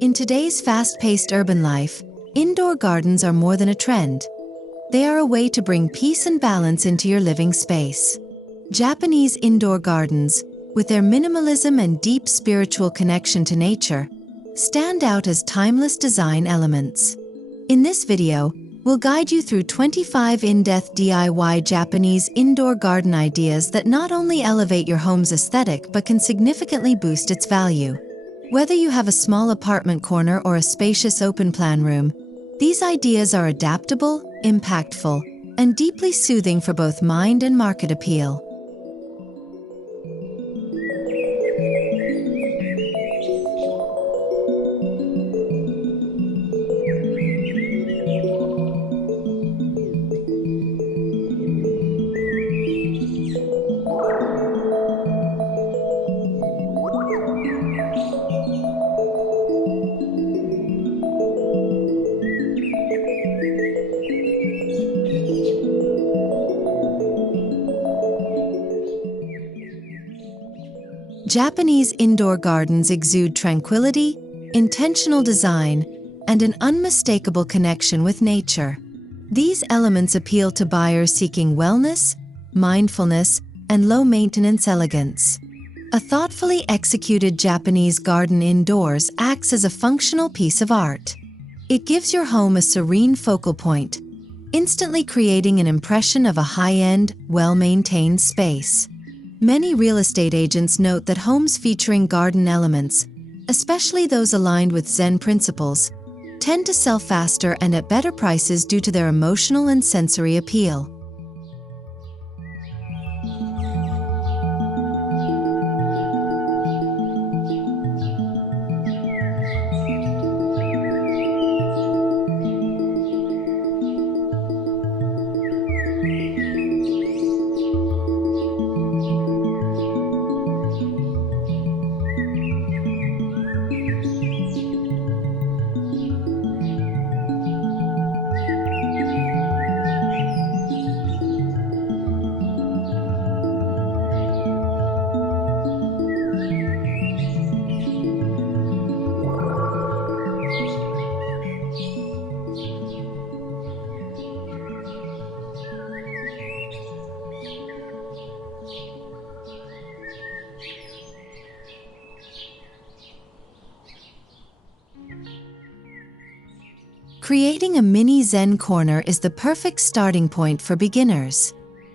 In today's fast-paced urban life, indoor gardens are more than a trend. They are a way to bring peace and balance into your living space. Japanese indoor gardens, with their minimalism and deep spiritual connection to nature, stand out as timeless design elements. In this video, we'll guide you through 25 in-depth DIY Japanese indoor garden ideas that not only elevate your home's aesthetic but can significantly boost its value. Whether you have a small apartment corner or a spacious open-plan room, these ideas are adaptable, impactful, and deeply soothing for both mind and market appeal. Japanese indoor gardens exude tranquility, intentional design, and an unmistakable connection with nature. These elements appeal to buyers seeking wellness, mindfulness, and low-maintenance elegance. A thoughtfully executed Japanese garden indoors acts as a functional piece of art. It gives your home a serene focal point, instantly creating an impression of a high-end, well-maintained space. Many real estate agents note that homes featuring garden elements, especially those aligned with Zen principles, tend to sell faster and at better prices due to their emotional and sensory appeal. Creating a mini Zen corner is the perfect starting point for beginners.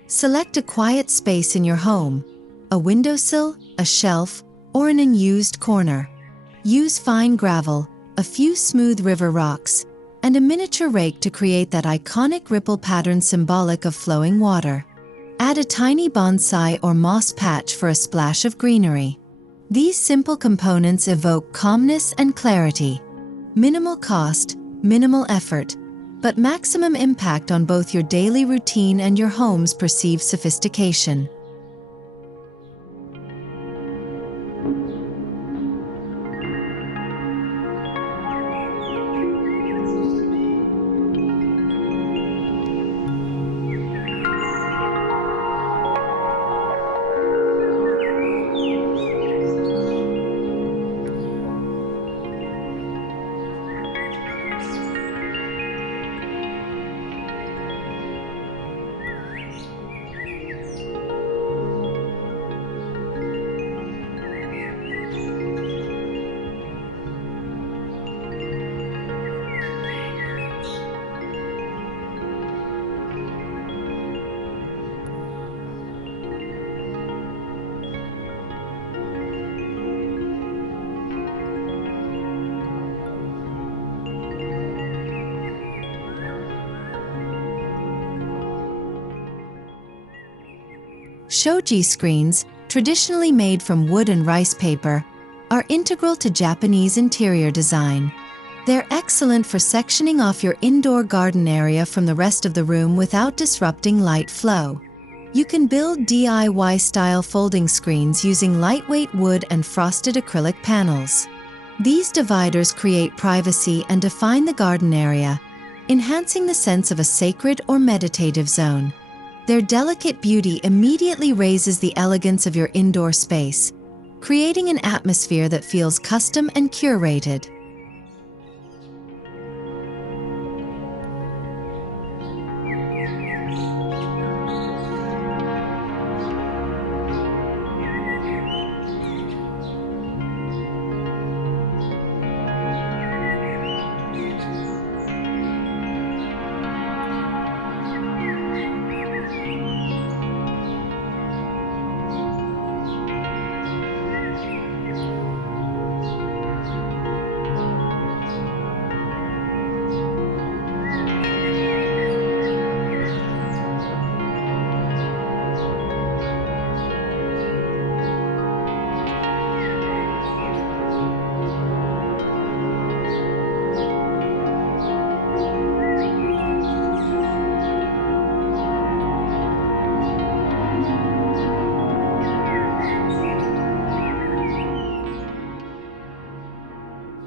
Select a quiet space in your home, a windowsill, a shelf, or an unused corner. Use fine gravel, a few smooth river rocks, and a miniature rake to create that iconic ripple pattern symbolic of flowing water. Add a tiny bonsai or moss patch for a splash of greenery. These simple components evoke calmness and clarity. Minimal cost, minimal effort, but maximum impact on both your daily routine and your home's perceived sophistication. Shoji screens, traditionally made from wood and rice paper, are integral to Japanese interior design. They're excellent for sectioning off your indoor garden area from the rest of the room without disrupting light flow. You can build DIY-style folding screens using lightweight wood and frosted acrylic panels. These dividers create privacy and define the garden area, enhancing the sense of a sacred or meditative zone. Their delicate beauty immediately raises the elegance of your indoor space, creating an atmosphere that feels custom and curated.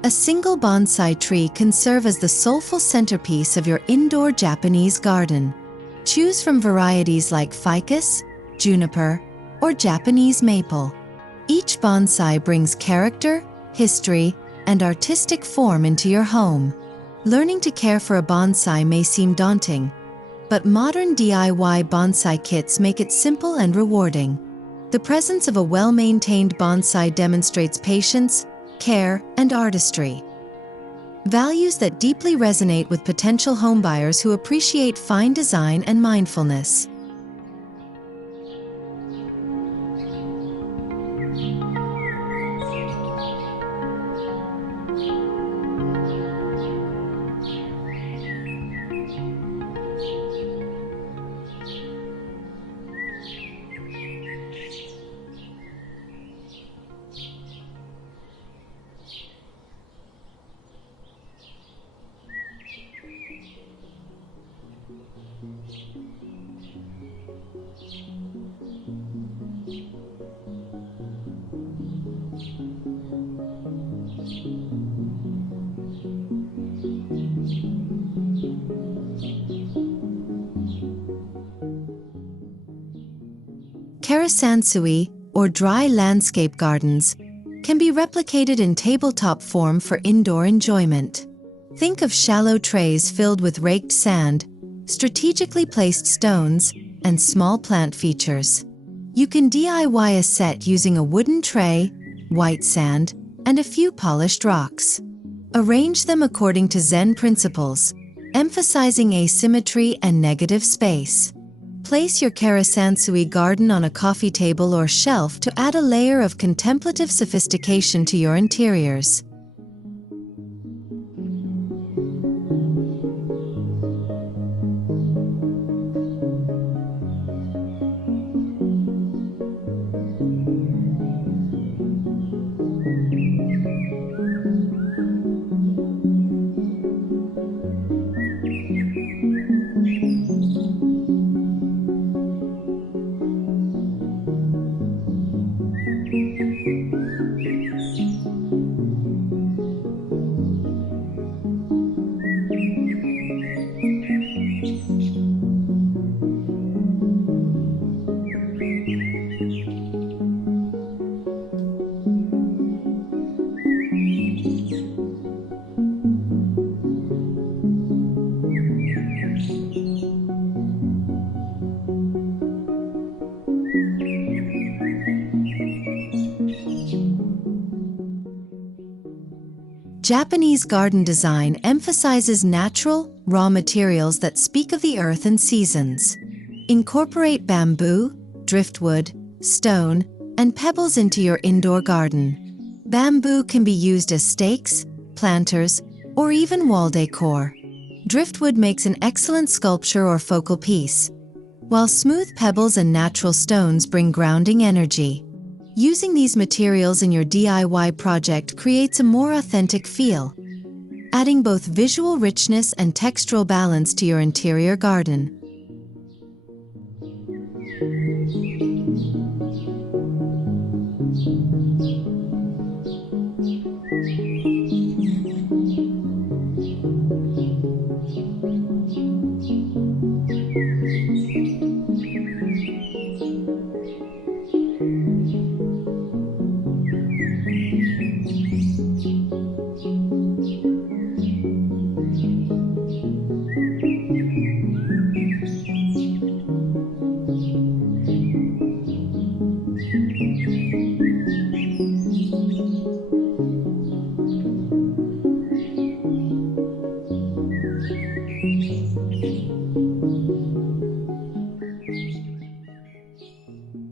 A single bonsai tree can serve as the soulful centerpiece of your indoor Japanese garden. Choose from varieties like ficus, juniper, or Japanese maple. Each bonsai brings character, history, and artistic form into your home. Learning to care for a bonsai may seem daunting, but modern DIY bonsai kits make it simple and rewarding. The presence of a well-maintained bonsai demonstrates patience, care, and artistry. Values that deeply resonate with potential homebuyers who appreciate fine design and mindfulness. Karesansui, or dry landscape gardens, can be replicated in tabletop form for indoor enjoyment. Think of shallow trays filled with raked sand, strategically placed stones, and small plant features. You can DIY a set using a wooden tray, white sand, and a few polished rocks. Arrange them according to Zen principles, emphasizing asymmetry and negative space. Place your Karesansui garden on a coffee table or shelf to add a layer of contemplative sophistication to your interiors. Japanese garden design emphasizes natural, raw materials that speak of the earth and seasons. Incorporate bamboo, driftwood, stone, and pebbles into your indoor garden. Bamboo can be used as stakes, planters, or even wall decor. Driftwood makes an excellent sculpture or focal piece, while smooth pebbles and natural stones bring grounding energy. Using these materials in your DIY project creates a more authentic feel, adding both visual richness and textural balance to your interior garden.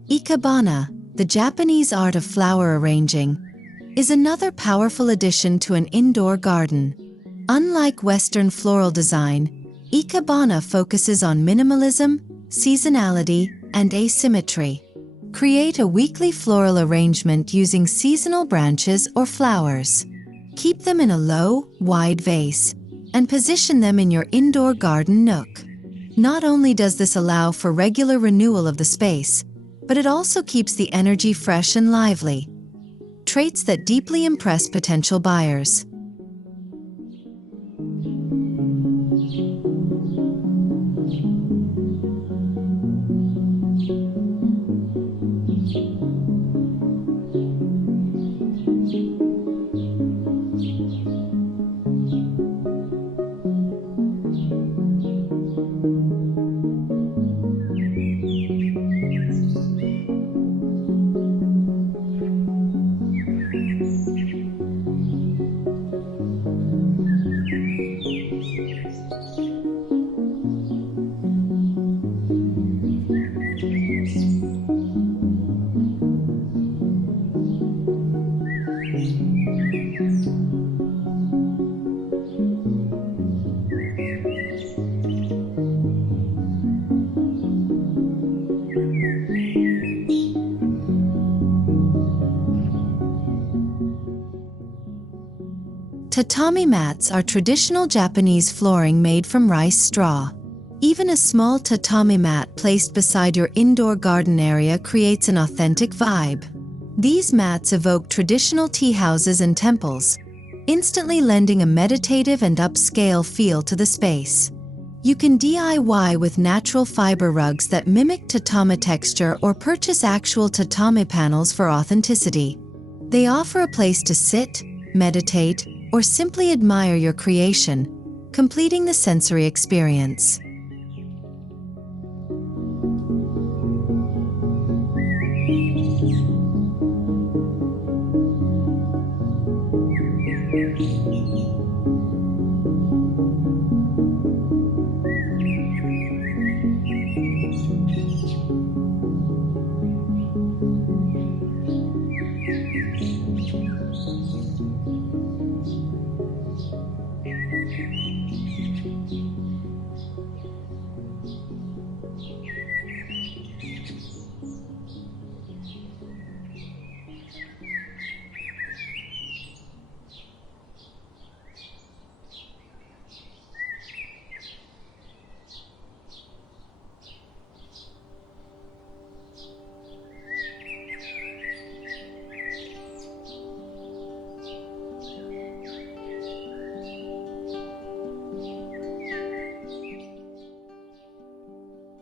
Ikebana, the Japanese art of flower arranging, is another powerful addition to an indoor garden. Unlike Western floral design, Ikebana focuses on minimalism, seasonality, and asymmetry. Create a weekly floral arrangement using seasonal branches or flowers. Keep them in a low, wide vase, and position them in your indoor garden nook. Not only does this allow for regular renewal of the space, but it also keeps the energy fresh and lively. Traits that deeply impress potential buyers. Tatami mats are traditional Japanese flooring made from rice straw. Even a small tatami mat placed beside your indoor garden area creates an authentic vibe. These mats evoke traditional tea houses and temples, instantly lending a meditative and upscale feel to the space. You can DIY with natural fiber rugs that mimic tatami texture or purchase actual tatami panels for authenticity. They offer a place to sit, meditate, or simply admire your creation, completing the sensory experience.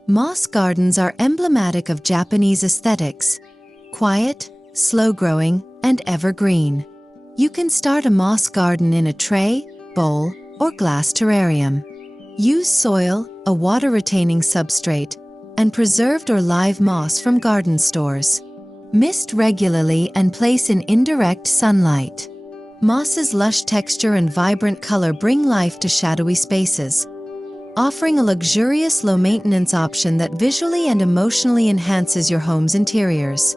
Moss gardens are emblematic of Japanese aesthetics: quiet, slow-growing, and evergreen. You can start a moss garden in a tray, bowl, or glass terrarium. Use soil, a water-retaining substrate, and preserved or live moss from garden stores. Mist regularly and place in indirect sunlight. Moss's lush texture and vibrant color bring life to shadowy spaces, offering a luxurious low-maintenance option that visually and emotionally enhances your home's interiors.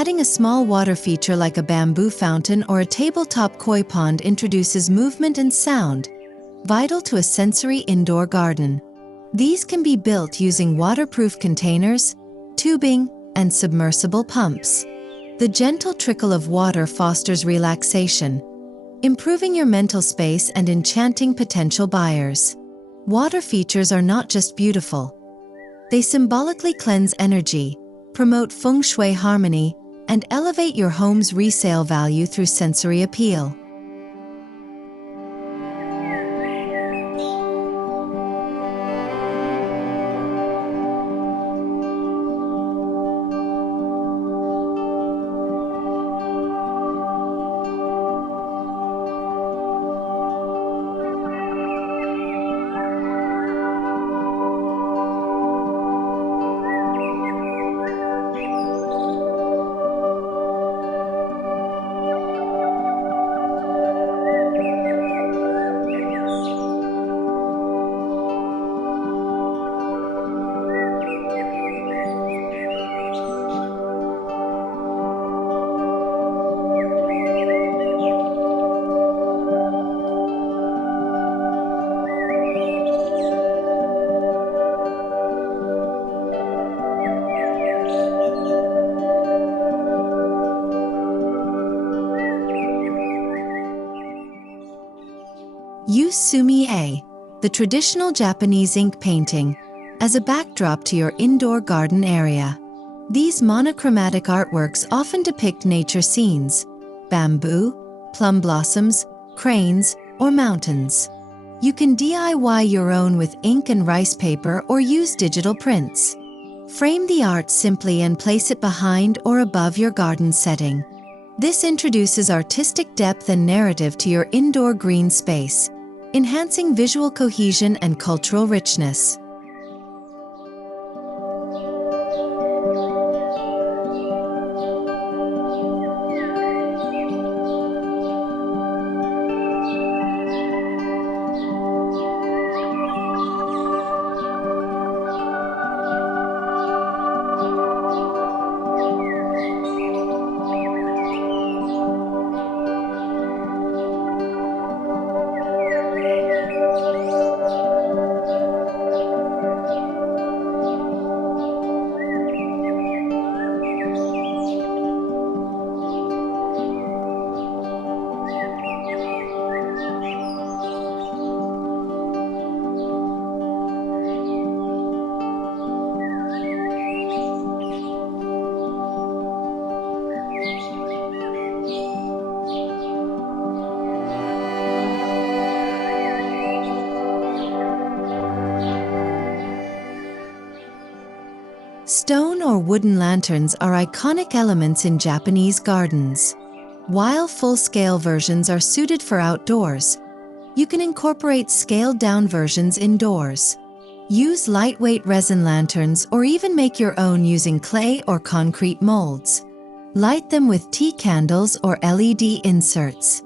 Adding a small water feature like a bamboo fountain or a tabletop koi pond introduces movement and sound, vital to a sensory indoor garden. These can be built using waterproof containers, tubing, and submersible pumps. The gentle trickle of water fosters relaxation, improving your mental space and enchanting potential buyers. Water features are not just beautiful. They symbolically cleanse energy, promote feng shui harmony, and elevate your home's resale value through sensory appeal. Use Sumi-e, the traditional Japanese ink painting, as a backdrop to your indoor garden area. These monochromatic artworks often depict nature scenes: bamboo, plum blossoms, cranes, or mountains. You can DIY your own with ink and rice paper or use digital prints. Frame the art simply and place it behind or above your garden setting. This introduces artistic depth and narrative to your indoor green space, enhancing visual cohesion and cultural richness. Stone or wooden lanterns are iconic elements in Japanese gardens. While full-scale versions are suited for outdoors, you can incorporate scaled-down versions indoors. Use lightweight resin lanterns or even make your own using clay or concrete molds. Light them with tea candles or LED inserts.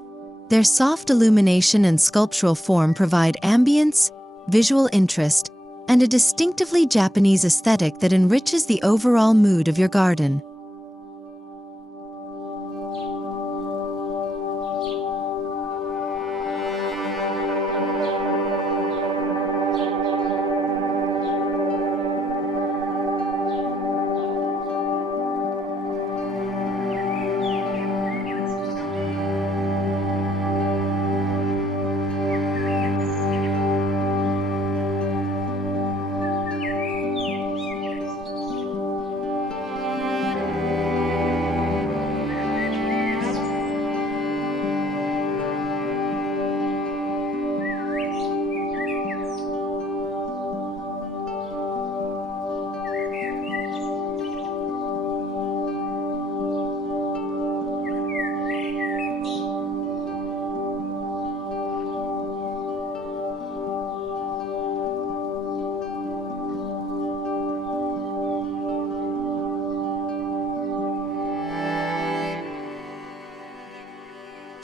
Their soft illumination and sculptural form provide ambience, visual interest, and a distinctively Japanese aesthetic that enriches the overall mood of your garden.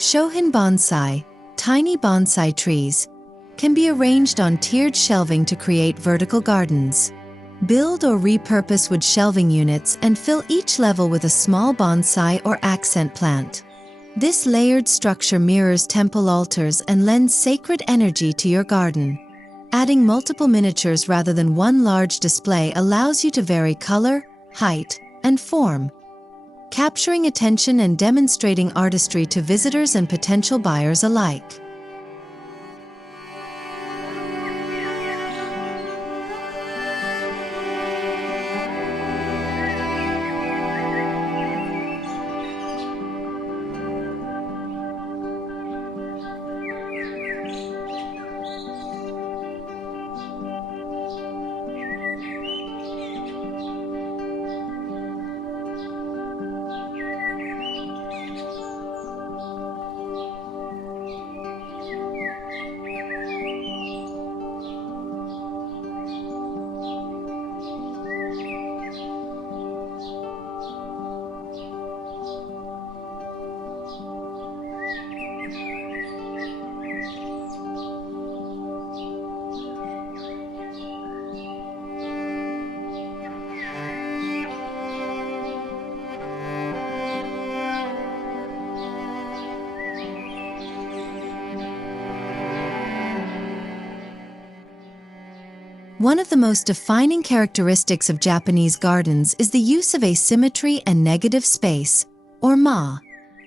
Shohin bonsai, tiny bonsai trees, can be arranged on tiered shelving to create vertical gardens. Build or repurpose wood shelving units and fill each level with a small bonsai or accent plant. This layered structure mirrors temple altars and lends sacred energy to your garden. Adding multiple miniatures rather than one large display allows you to vary color, height, and form, capturing attention and demonstrating artistry to visitors and potential buyers alike. One of the most defining characteristics of Japanese gardens is the use of asymmetry and negative space, or Ma.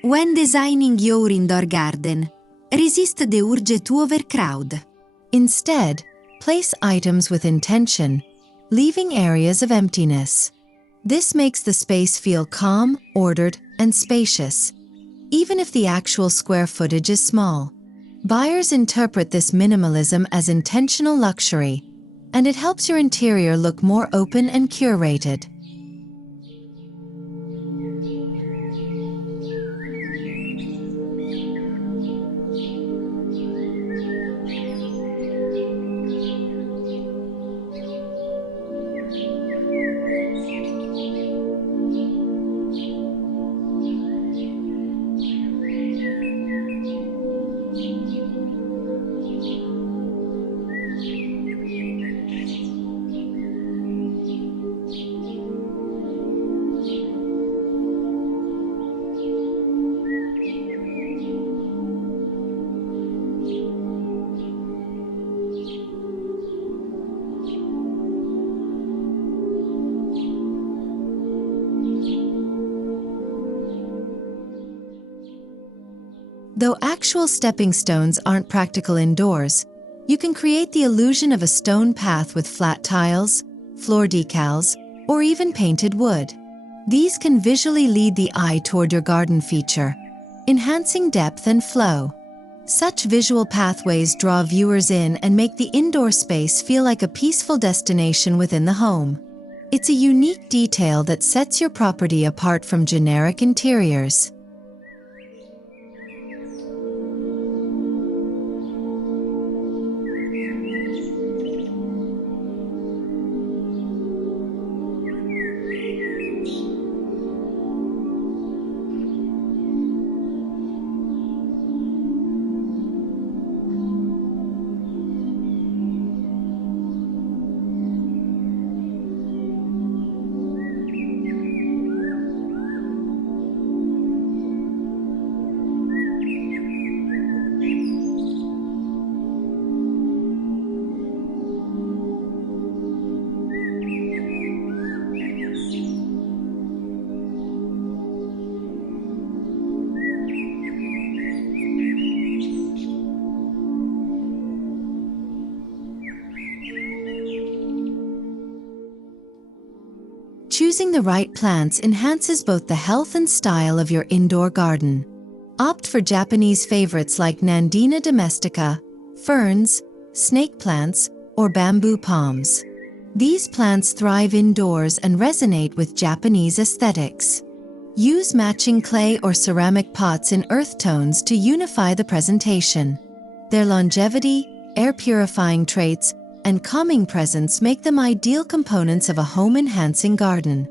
When designing your indoor garden, resist the urge to overcrowd. Instead, place items with intention, leaving areas of emptiness. This makes the space feel calm, ordered, and spacious, even if the actual square footage is small. Buyers interpret this minimalism as intentional luxury, and it helps your interior look more open and curated. Though actual stepping stones aren't practical indoors, you can create the illusion of a stone path with flat tiles, floor decals, or even painted wood. These can visually lead the eye toward your garden feature, enhancing depth and flow. Such visual pathways draw viewers in and make the indoor space feel like a peaceful destination within the home. It's a unique detail that sets your property apart from generic interiors. Choosing the right plants enhances both the health and style of your indoor garden. Opt for Japanese favorites like Nandina domestica, ferns, snake plants, or bamboo palms. These plants thrive indoors and resonate with Japanese aesthetics. Use matching clay or ceramic pots in earth tones to unify the presentation. Their longevity, air-purifying traits, and calming presence make them ideal components of a home-enhancing garden.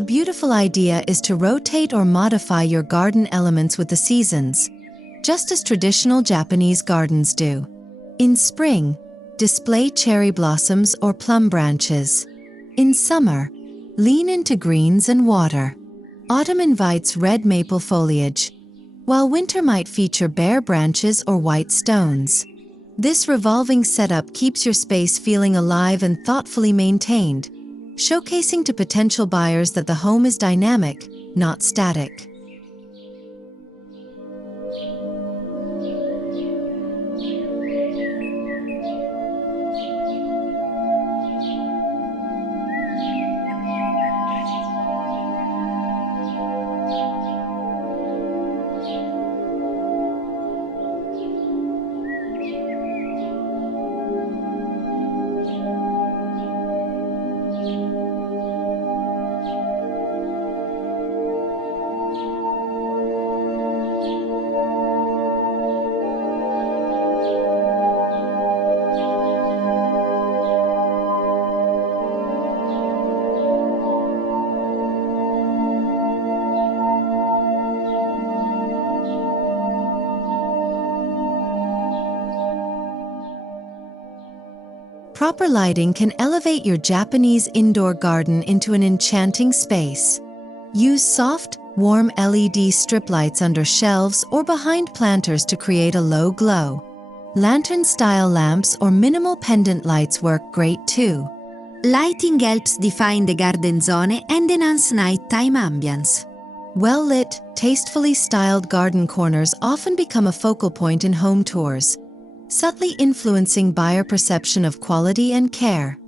A beautiful idea is to rotate or modify your garden elements with the seasons, just as traditional Japanese gardens do. In spring, display cherry blossoms or plum branches. In summer, lean into greens and water. Autumn invites red maple foliage, while winter might feature bare branches or white stones. This revolving setup keeps your space feeling alive and thoughtfully maintained, showcasing to potential buyers that the home is dynamic, not static. Proper lighting can elevate your Japanese indoor garden into an enchanting space. Use soft, warm LED strip lights under shelves or behind planters to create a low glow. Lantern-style lamps or minimal pendant lights work great too. Lighting helps define the garden zone and enhance nighttime ambience. Well-lit, tastefully styled garden corners often become a focal point in home tours, subtly influencing buyer perception of quality and care.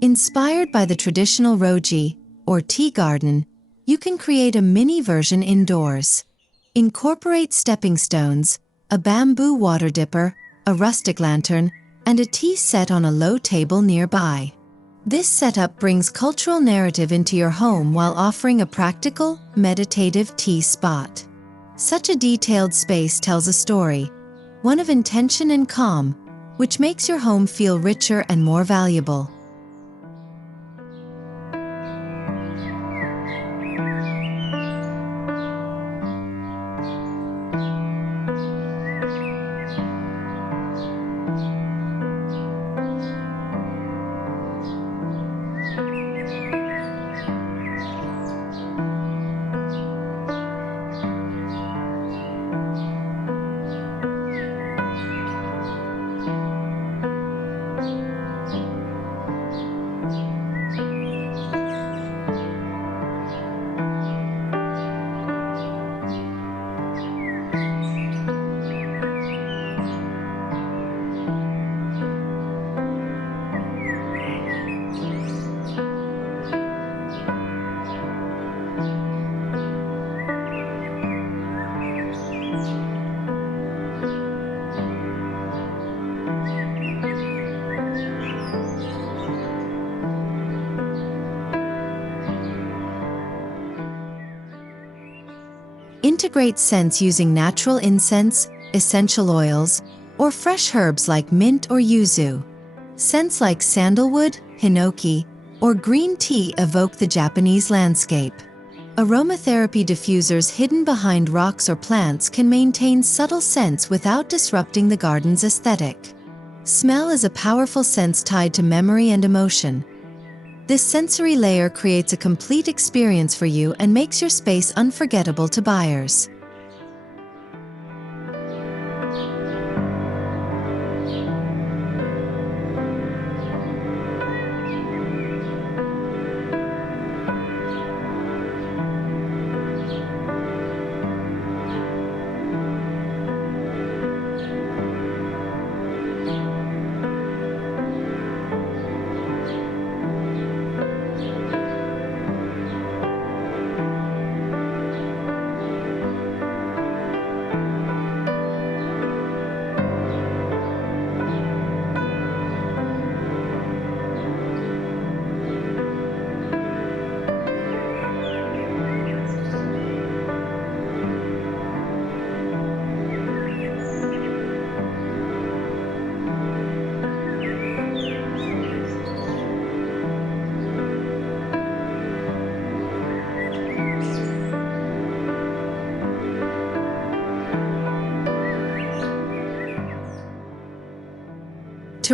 Inspired by the traditional roji, or tea garden, you can create a mini version indoors. Incorporate stepping stones, a bamboo water dipper, a rustic lantern, and a tea set on a low table nearby. This setup brings cultural narrative into your home while offering a practical, meditative tea spot. Such a detailed space tells a story, one of intention and calm, which makes your home feel richer and more valuable. Integrate scents using natural incense, essential oils, or fresh herbs like mint or yuzu. Scents like sandalwood, hinoki, or green tea evoke the Japanese landscape. Aromatherapy diffusers hidden behind rocks or plants can maintain subtle scents without disrupting the garden's aesthetic. Smell is a powerful sense tied to memory and emotion. This sensory layer creates a complete experience for you and makes your space unforgettable to buyers.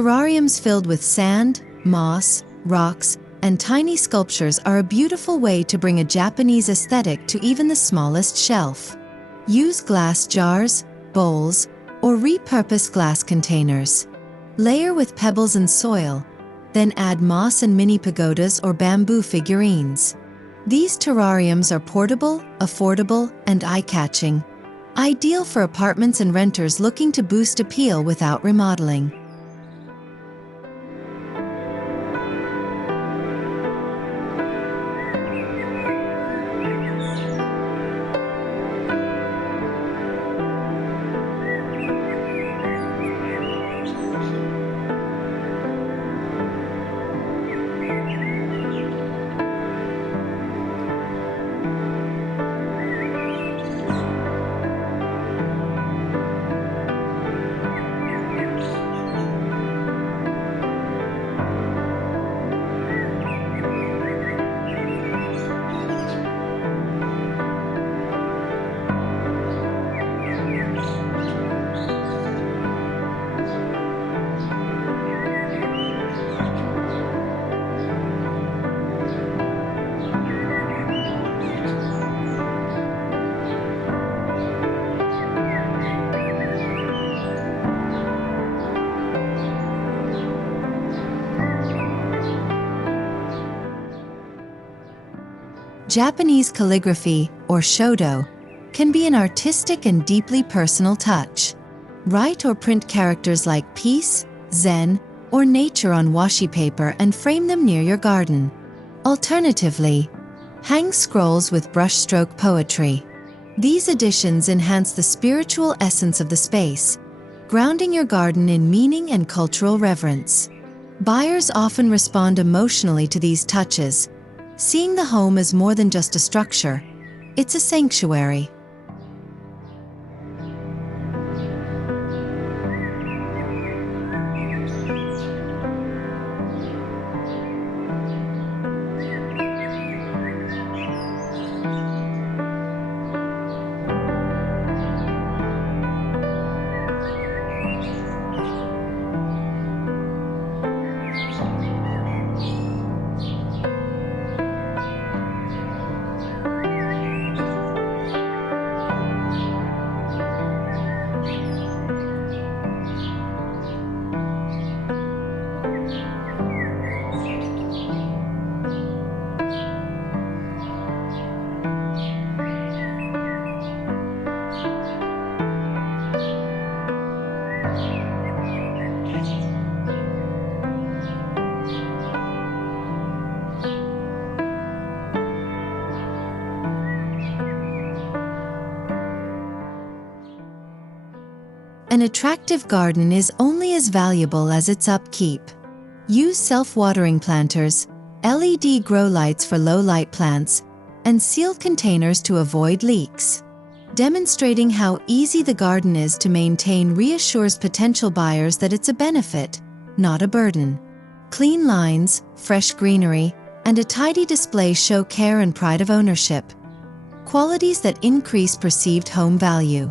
Terrariums filled with sand, moss, rocks, and tiny sculptures are a beautiful way to bring a Japanese aesthetic to even the smallest shelf. Use glass jars, bowls, or repurpose glass containers. Layer with pebbles and soil, then add moss and mini pagodas or bamboo figurines. These terrariums are portable, affordable, and eye-catching, ideal for apartments and renters looking to boost appeal without remodeling. Japanese calligraphy, or shodo, can be an artistic and deeply personal touch. Write or print characters like peace, zen, or nature on washi paper and frame them near your garden. Alternatively, hang scrolls with brushstroke poetry. These additions enhance the spiritual essence of the space, grounding your garden in meaning and cultural reverence. Buyers often respond emotionally to these touches, seeing the home as more than just a structure, it's a sanctuary. An attractive garden is only as valuable as its upkeep. Use self-watering planters, LED grow lights for low-light plants, and sealed containers to avoid leaks. Demonstrating how easy the garden is to maintain reassures potential buyers that it's a benefit, not a burden. Clean lines, fresh greenery, and a tidy display show care and pride of ownership, qualities that increase perceived home value.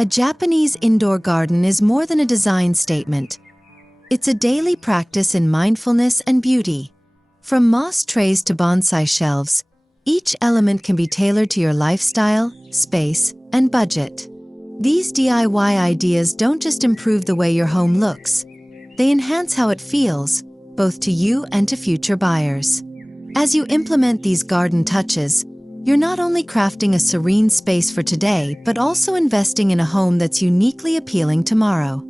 A Japanese indoor garden is more than a design statement. It's a daily practice in mindfulness and beauty. From moss trays to bonsai shelves, each element can be tailored to your lifestyle, space, and budget. These DIY ideas don't just improve the way your home looks, they enhance how it feels, both to you and to future buyers. As you implement these garden touches, you're not only crafting a serene space for today but also investing in a home that's uniquely appealing tomorrow.